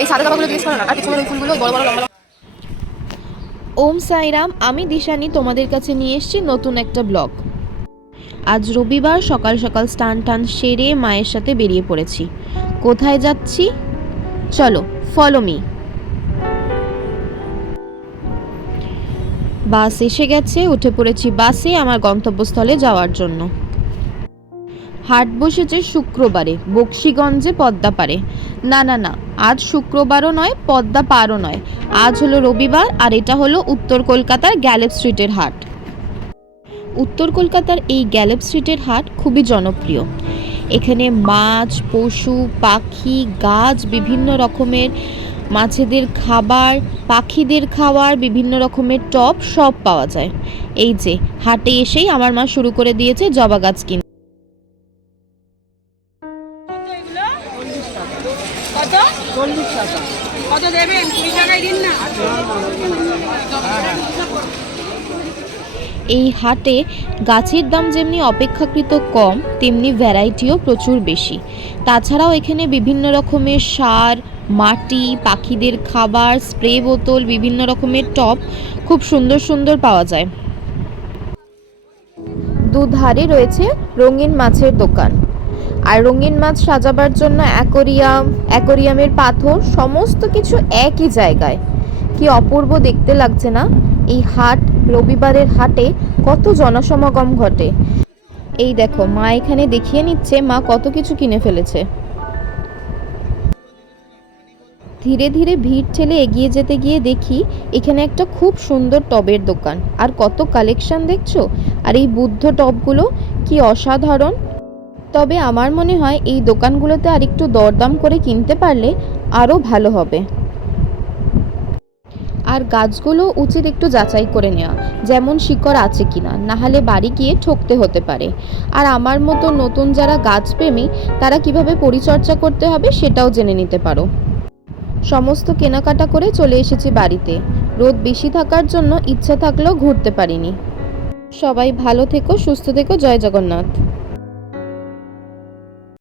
এই সাদা জামাগুলো জিজ্ঞেস করো না, আর পিছনের ওই ফুলগুলো বড় বড় লম্বা। ওম সাইরাম, আমি দিশানি তোমাদের কাছে নিয়ে এসেছি নতুন একটা ব্লগ। আজ রবিবার, সকাল সকাল স্নান টান সেরে মায়ের সাথে বেরিয়ে পড়েছি। কোথায় যাচ্ছি চলো, ফলো মি। বাস এসে গেছে, উঠে পড়েছি বাসে আমার গন্তব্যস্থলে যাওয়ার জন্য। হাট বসেছে শুক্রবারে বক্সিগঞ্জে পদ্মা পারে। না না না, আজ শুক্রবারও নয়, পদ্মা পারও নয়, আজ হলো রবিবার, আর এটা হলো উত্তর কলকাতার গ্যালেপ স্ট্রিটের হাট। উত্তর কলকাতার এই গ্যালেপ স্ট্রিটের হাট খুবই জনপ্রিয়। এখানে মাছ, পশু, পাখি, গাছ, বিভিন্ন রকমের মাছেদের খাবার, পাখিদের খাবার, বিভিন্ন রকমের টপ সব পাওয়া যায়। এই যে হাটে এসেই আমার মা শুরু করে দিয়েছে জবা গাছ কিনতে। এই হাটে গাছের দাম যেমনি অপেক্ষাকৃত কম, তেমনি ভ্যারাইটিও প্রচুর বেশি। তাছাড়াও এখানে বিভিন্ন রকমের সার, মাটি, পাখিদের খাবার, স্প্রে বোতল, বিভিন্ন রকমের টব খুব সুন্দর সুন্দর পাওয়া যায়। দুধারে রয়েছে রঙিন মাছের দোকান, আর রঙিন মাছ সাজাবার জন্য অ্যাকোরিয়াম, অ্যাকোরিয়ামের পাথর, সমস্ত কিছু একই জায়গায়। কি অপূর্ব দেখতে লাগছে না? এই হাট, রবিবারের হাটে কত জনসমাগম ঘটে। এই দেখো, মা এখানে দেখিয়ে নিচ্ছে মা কত কিছু কিনে ফেলেছে। ধীরে ধীরে ভিড় ঠেলে এগিয়ে যেতে গিয়ে দেখি এখানে একটা খুব সুন্দর টবের দোকান, আর কত কালেকশন দেখছো। আর এই বুদ্ধ টবগুলো কি অসাধারণ। তবে আমার মনে হয় এই দোকানগুলোতে আর একটু দরদাম করে কিনতে পারলে আরও ভালো হবে। আর গাছগুলো উচিত একটু যাচাই করে নেওয়া, যেমন শিকড় আছে কিনা, না হলে বাড়ি গিয়ে ঠকতে হতে পারে। আর আমার মতো নতুন যারা গাছপ্রেমী, তারা কিভাবে পরিচর্যা করতে হবে সেটাও জেনে নিতে পারো। সমস্ত কেনাকাটা করে চলে এসেছি বাড়িতে। রোদ বেশি থাকার জন্য ইচ্ছা থাকলেও ঘুরতে পারিনি। সবাই ভালো থেকো, সুস্থ থেকো, জয় জগন্নাথ।